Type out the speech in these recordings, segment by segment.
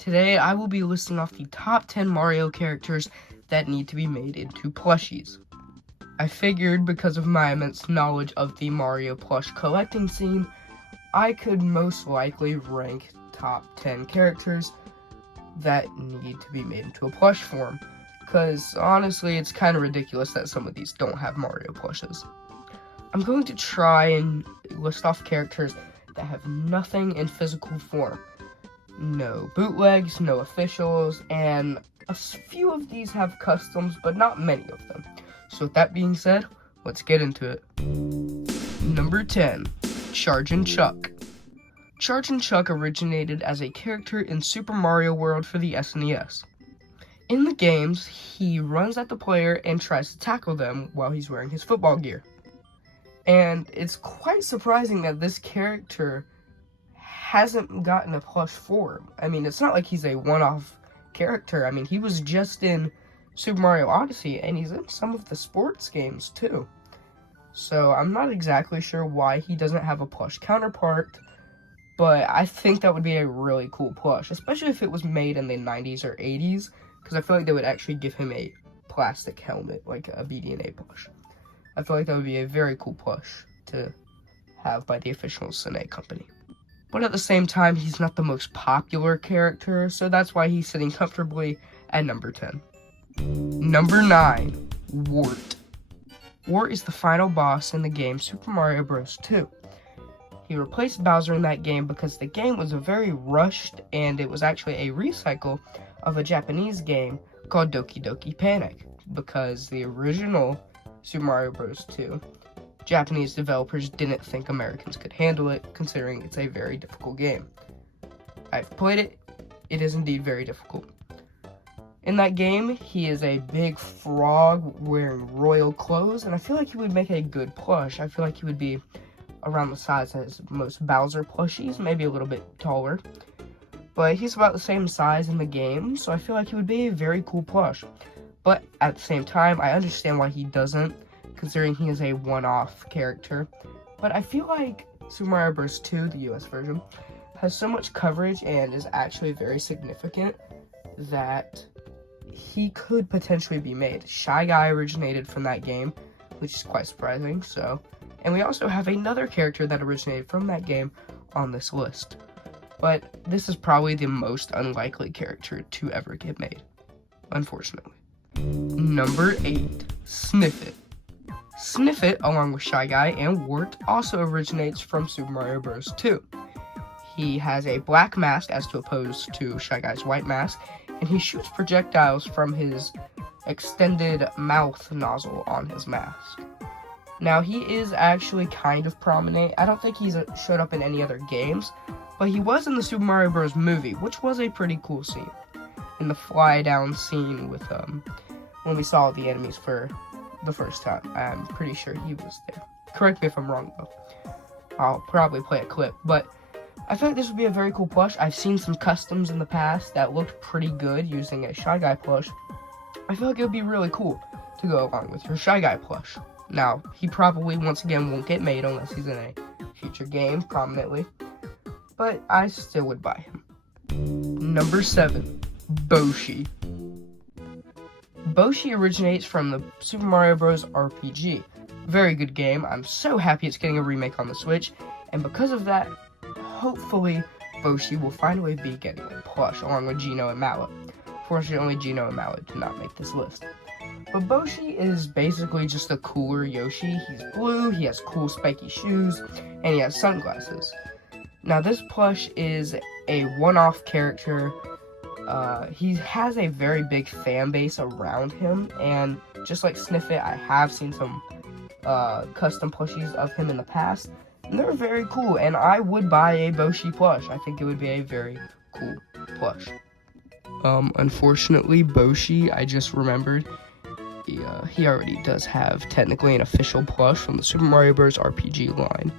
Today, I will be listing off the top 10 Mario characters that need to be made into plushies. I figured because of my immense knowledge of the Mario plush collecting scene, I could most likely rank top 10 characters that need to be made into a plush form. Because honestly, it's kind of ridiculous that some of these don't have Mario plushes. I'm going to try and list off characters that have nothing in physical form. No bootlegs, no officials, and a few of these have customs, but not many of them. So with that being said, let's get into it. Number 10, Chargin' Chuck. Chargin' Chuck originated as a character in Super Mario World for the SNES. In the games, he runs at the player and tries to tackle them while he's wearing his football gear. And it's quite surprising that this character hasn't gotten a plush form. I mean, it's not like he's a one-off character. I mean, he was just in Super Mario Odyssey, and he's in some of the sports games, too. So, I'm not exactly sure why he doesn't have a plush counterpart, but I think that would be a really cool plush, especially if it was made in the 90s or 80s, because I feel like they would actually give him a plastic helmet, like a BD&A plush. I feel like that would be a very cool plush to have by the official Sine company. But at the same time, he's not the most popular character, so that's why he's sitting comfortably at number 10. Number 9, Wart. Wart is the final boss in the game Super Mario Bros. 2. He replaced Bowser in that game because the game was very rushed, and it was actually a recycle of a Japanese game called Doki Doki Panic, because the original Super Mario Bros. 2 Japanese developers didn't think Americans could handle it, considering it's a very difficult game. I've played it. It is indeed very difficult. In that game, he is a big frog wearing royal clothes, and I feel like he would make a good plush. I feel like he would be around the size as most Bowser plushies, maybe a little bit taller. But he's about the same size in the game, so I feel like he would be a very cool plush. But at the same time, I understand why he doesn't, considering he is a one-off character. But I feel like Super Mario Bros. 2, the US version, has so much coverage and is actually very significant that he could potentially be made. Shy Guy originated from that game, which is quite surprising, so. And we also have another character that originated from that game on this list. But this is probably the most unlikely character to ever get made, unfortunately. Number 8, Sniffit. Sniffit, along with Shy Guy and Wart, also originates from Super Mario Bros. 2. He has a black mask as opposed to Shy Guy's white mask, and he shoots projectiles from his extended mouth nozzle on his mask. Now, he is actually kind of prominent. I don't think he's showed up in any other games, but he was in the Super Mario Bros. Movie, which was a pretty cool scene. In the fly down scene with, when we saw the enemies for the first time. I'm pretty sure he was there. Correct me if I'm wrong, though. I'll probably play a clip, but I feel like this would be a very cool plush. I've seen some customs in the past that looked pretty good using a Shy Guy plush. I feel like it would be really cool to go along with your Shy Guy plush. Now, he probably, once again, won't get made unless he's in a future game, prominently. But I still would buy him. Number 7, Boshi. Boshi originates from the Super Mario Bros. RPG. Very good game. I'm so happy it's getting a remake on the Switch. And because of that, hopefully, Boshi will finally be getting a plush, along with Geno and Mallet. Fortunately, Geno and Mallet did not make this list. But Boshi is basically just a cooler Yoshi. He's blue, he has cool spiky shoes, and he has sunglasses. Now, this plush is a one-off character. He has a very big fan base around him, and just like Sniffit, I have seen some custom plushies of him in the past, and they're very cool, and I would buy a Boshi plush. I think it would be a very cool plush. Unfortunately, Boshi, I just remembered, he already does have technically an official plush from the Super Mario Bros. RPG line.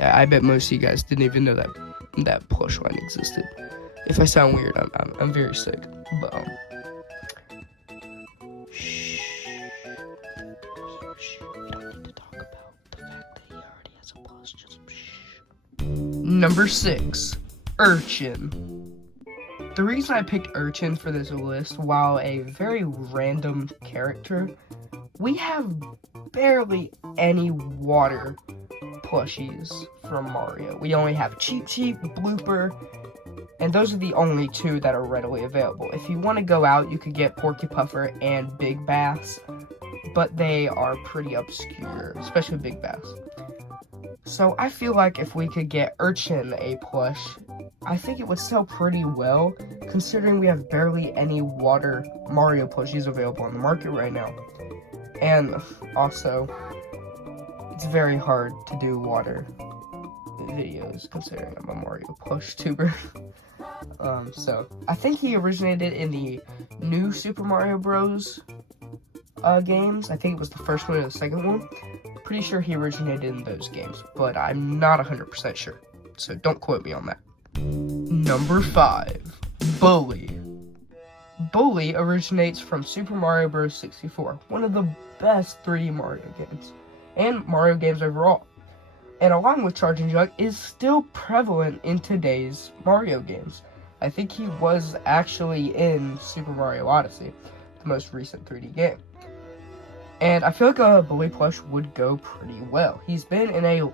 I bet most of you guys didn't even know that plush line existed. If I sound weird, I'm very sick. But shh. We don't need to talk about the fact that he already has a plush. Just shh. Number 6, Urchin. The reason I picked Urchin for this list, while a very random character, we have barely any water plushies from Mario. We only have Cheep Cheep, Blooper, and those are the only two that are readily available. If you want to go out, you could get Porky Puffer and Big Bass, but they are pretty obscure, especially Big Bass. So I feel like if we could get Urchin a plush, I think it would sell pretty well, considering we have barely any water Mario plushies available on the market right now. And also, it's very hard to do water videos, considering I'm a Mario plush tuber. So, I think he originated in the new Super Mario Bros. Games. I think it was the first one and the second one. Pretty sure he originated in those games, but I'm not 100% sure. So, don't quote me on that. Number 5, Bully. Bully originates from Super Mario Bros. 64, one of the best 3D Mario games, and Mario games overall. And along with Charging Jug, is still prevalent in today's Mario games. I think he was actually in Super Mario Odyssey, the most recent 3D game. And I feel like a Bully plush would go pretty well. He's been in a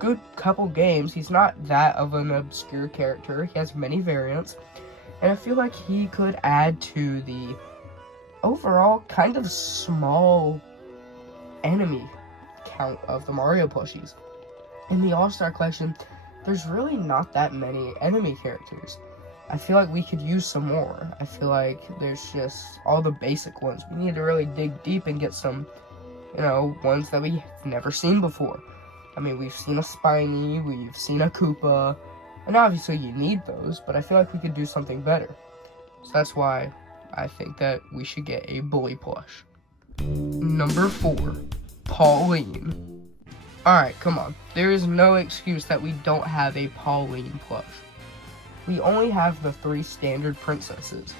good couple games. He's not that of an obscure character. He has many variants. And I feel like he could add to the overall kind of small enemy count of the Mario plushies. In the All-Star Collection, there's really not that many enemy characters. I feel like we could use some more. I feel like there's just all the basic ones. We need to really dig deep and get some, ones that we've never seen before. I mean, we've seen a Spiny, we've seen a Koopa, and obviously you need those, but I feel like we could do something better. So that's why I think that we should get a Bully plush. Number 4, Pauline. Alright, come on. There is no excuse that we don't have a Pauline plush. We only have the 3 standard princesses.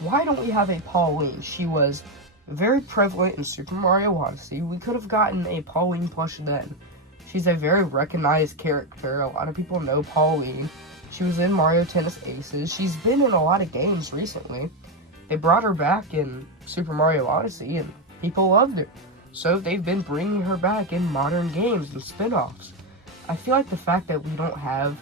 Why don't we have a Pauline? She was very prevalent in Super Mario Odyssey. We could have gotten a Pauline plush then. She's a very recognized character. A lot of people know Pauline. She was in Mario Tennis Aces. She's been in a lot of games recently. They brought her back in Super Mario Odyssey, and people loved her. So they've been bringing her back in modern games and spin-offs. I feel like the fact that we don't have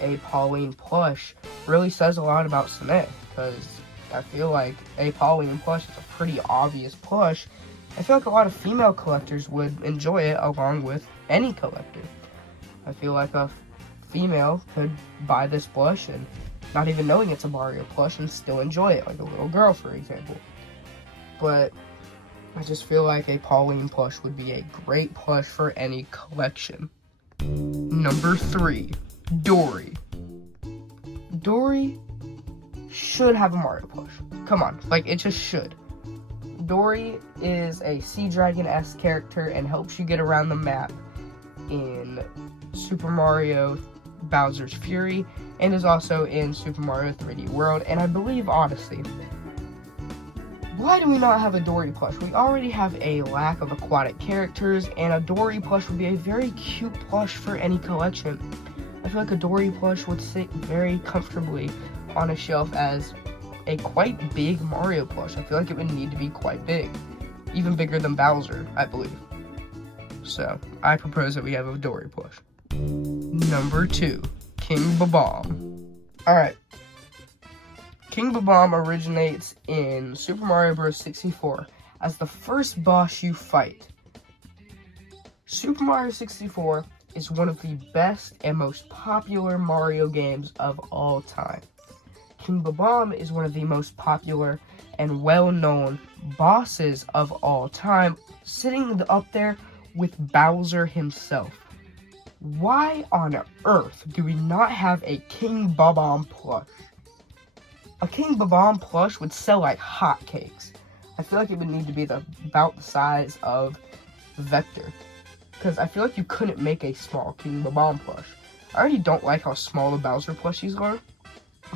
a Pauline plush really says a lot about Sine, because I feel like a Pauline plush is a pretty obvious plush. I feel like a lot of female collectors would enjoy it along with any collector. I feel like a female could buy this plush and not even knowing it's a Mario plush and still enjoy it, like a little girl, for example. But I just feel like a Pauline plush would be a great plush for any collection. Number 3, Dory. Dory should have a Mario plush. Come on, it just should. Dory is a Sea Dragon-esque character and helps you get around the map in Super Mario Bowser's Fury, and is also in Super Mario 3D World, and I believe Odyssey. Why do we not have a Dory plush? We already have a lack of aquatic characters, and a Dory plush would be a very cute plush for any collection. I feel like a Dory plush would sit very comfortably on a shelf as a quite big Mario plush. I feel like it would need to be quite big. Even bigger than Bowser, I believe. So, I propose that we have a Dory plush. Number 2, King Bob-omb. Alright. King Bob-omb originates in Super Mario Bros. 64 as the first boss you fight. Super Mario 64 is one of the best and most popular Mario games of all time. King Bob-omb is one of the most popular and well-known bosses of all time, sitting up there with Bowser himself. Why on earth do we not have a King Bob-omb plush? A King Bob-omb plush would sell like hotcakes. I feel like it would need to be about the size of Vector, because I feel like you couldn't make a small King Bob-omb plush. I already don't like how small the Bowser plushies are,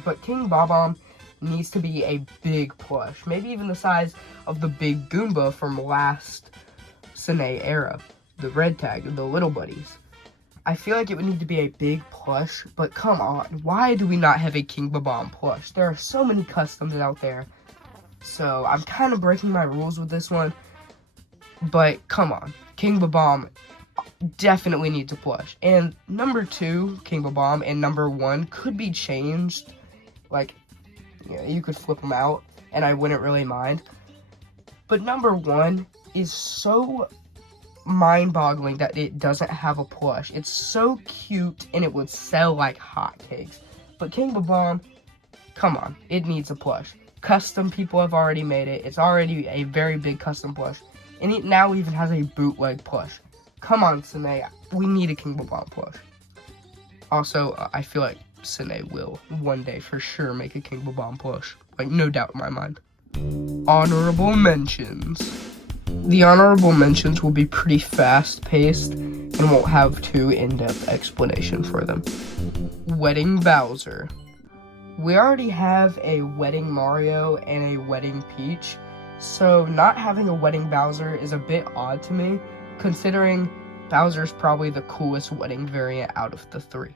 but King Bob-omb needs to be a big plush, maybe even the size of the big Goomba from last Sine era, the red tag, the little buddies. I feel like it would need to be a big plush, but come on, why do we not have a King Bob plush? There are so many customs out there, so I'm kind of breaking my rules with this one, but come on, King Bob definitely needs a plush. And number 2, King Bob, and number 1 could be changed, like, you could flip them out, and I wouldn't really mind, but number 1 is so mind-boggling that it doesn't have a plush. It's so cute and it would sell like hotcakes. But King Bob, come on, it needs a plush. Custom people have already made it. It's already a very big custom plush. And it now even has a bootleg plush. Come on, Sine, we need a King Bob plush. Also, I feel like Sine will one day for sure make a King Bob plush. Like, no doubt in my mind. Honorable mentions. The honorable mentions will be pretty fast-paced and won't have too in-depth explanation for them. Wedding Bowser. We already have a Wedding Mario and a Wedding Peach, so not having a Wedding Bowser is a bit odd to me, considering Bowser's probably the coolest wedding variant out of the 3.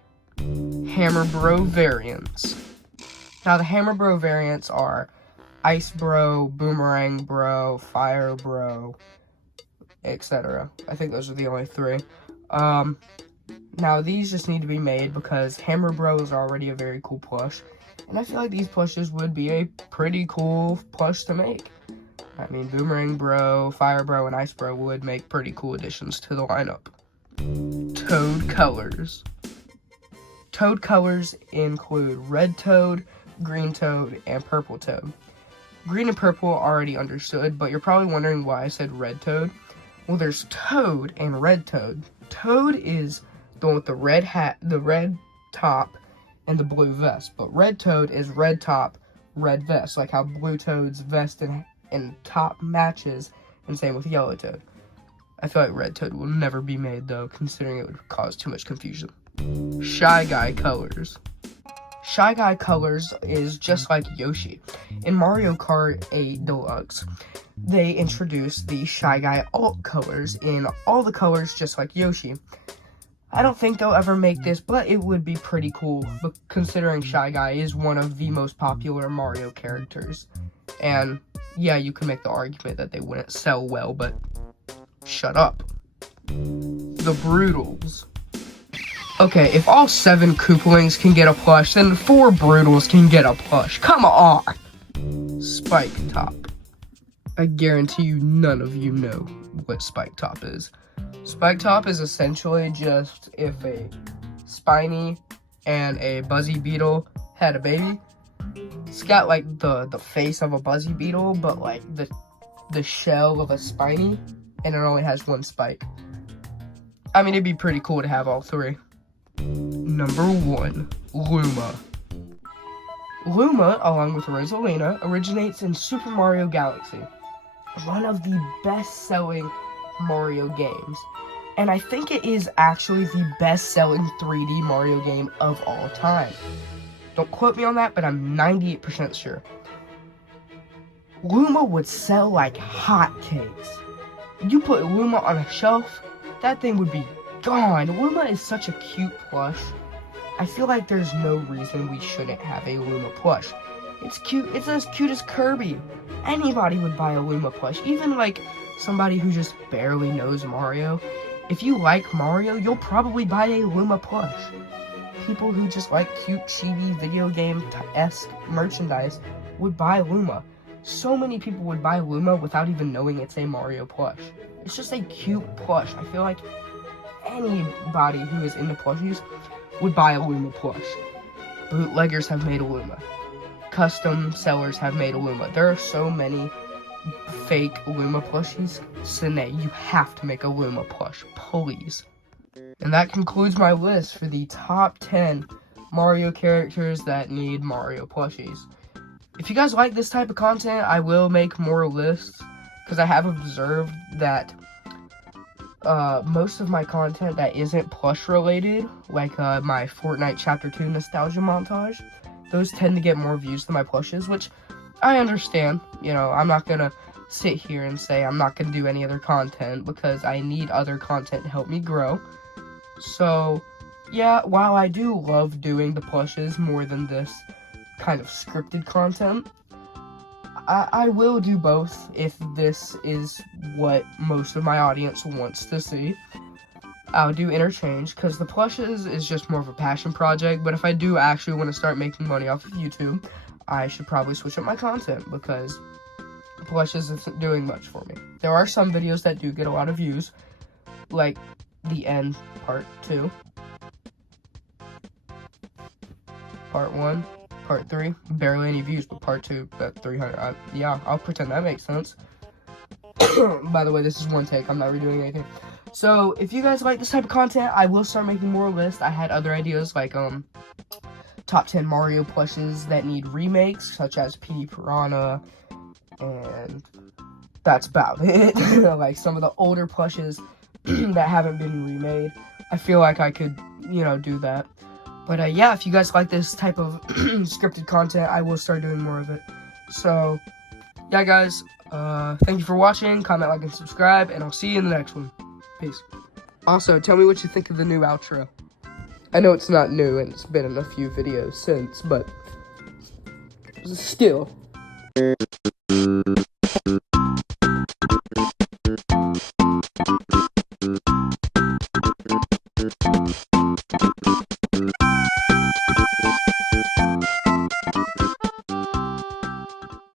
Hammer Bro variants. Now, the Hammer Bro variants are Ice Bro, Boomerang Bro, Fire Bro, etc. I think those are the only 3. Now these just need to be made because Hammer Bro is already a very cool plush, and I feel like these plushes would be a pretty cool plush to make. I mean, Boomerang Bro, Fire Bro, and Ice Bro would make pretty cool additions to the lineup. Toad colors. Toad colors include Red Toad, Green Toad, and Purple Toad. Green and purple are already understood, but you're probably wondering why I said Red Toad. Well, there's Toad and Red Toad. Toad is the one with the red hat, the red top, and the blue vest. But Red Toad is red top, red vest, like how Blue Toad's vest and top matches, and same with Yellow Toad. I feel like Red Toad will never be made, though, considering it would cause too much confusion. Shy Guy colors. Shy Guy colors is just like Yoshi. In Mario Kart 8 Deluxe, they introduced the Shy Guy alt colors in all the colors just like Yoshi. I don't think they'll ever make this, but it would be pretty cool, considering Shy Guy is one of the most popular Mario characters. And yeah, you can make the argument that they wouldn't sell well, but shut up. The Broodals. Okay, if all 7 Koopalings can get a plush, then 4 Broodals can get a plush. Come on! Spike Top. I guarantee you none of you know what Spike Top is. Spike Top is essentially just if a Spiny and a Buzzy Beetle had a baby. It's got like the face of a Buzzy Beetle, but like the shell of a Spiny, and it only has 1 spike. I mean, it'd be pretty cool to have all 3. Number 1, Luma. Luma, along with Rosalina, originates in Super Mario Galaxy, one of the best-selling Mario games. And I think it is actually the best-selling 3D Mario game of all time. Don't quote me on that, but I'm 98% sure. Luma would sell like hotcakes. You put Luma on a shelf, that thing would be gone. Luma is such a cute plush. I feel like there's no reason we shouldn't have a Luma plush. It's cute. It's as cute as Kirby. Anybody would buy a Luma plush. Even like somebody who just barely knows Mario. If you like Mario, you'll probably buy a Luma plush. People who just like cute, chibi, video game-esque merchandise would buy Luma. So many people would buy Luma without even knowing it's a Mario plush. It's just a cute plush. I feel like anybody who is into plushies would buy a Luma plush. Bootleggers have made a Luma. Custom sellers have made a Luma. There are so many fake Luma plushies. Sine, you have to make a Luma plush, please. And that concludes my list for the top 10 Mario characters that need Mario plushies. If you guys like this type of content, I will make more lists, because I have observed that most of my content that isn't plush related, like my Fortnite Chapter 2 nostalgia montage, those tend to get more views than my plushes, which I understand. You know, I'm not gonna sit here and say I'm not gonna do any other content, because I need other content to help me grow. So, yeah, while I do love doing the plushes more than this kind of scripted content, I will do both if this is what most of my audience wants to see. I'll do interchange, because the plushes is just more of a passion project, but if I do actually want to start making money off of YouTube, I should probably switch up my content, because plushes isn't doing much for me. There are some videos that do get a lot of views, like the end part 2, part 1, part 3, barely any views, but part 2, that 300, yeah, I'll pretend that makes sense. By the way, this is one take, I'm not redoing anything. So, if you guys like this type of content, I will start making more lists. I had other ideas, like, top 10 Mario plushes that need remakes, such as PD Piranha, and that's about it. Like, some of the older plushes that haven't been remade. I feel like I could, do that. But, yeah, if you guys like this type of scripted content, I will start doing more of it. So, yeah, guys, thank you for watching. Comment, like, and subscribe, and I'll see you in the next one. Peace. Also, tell me what you think of the new outro. I know it's not new, and it's been in a few videos since, but still.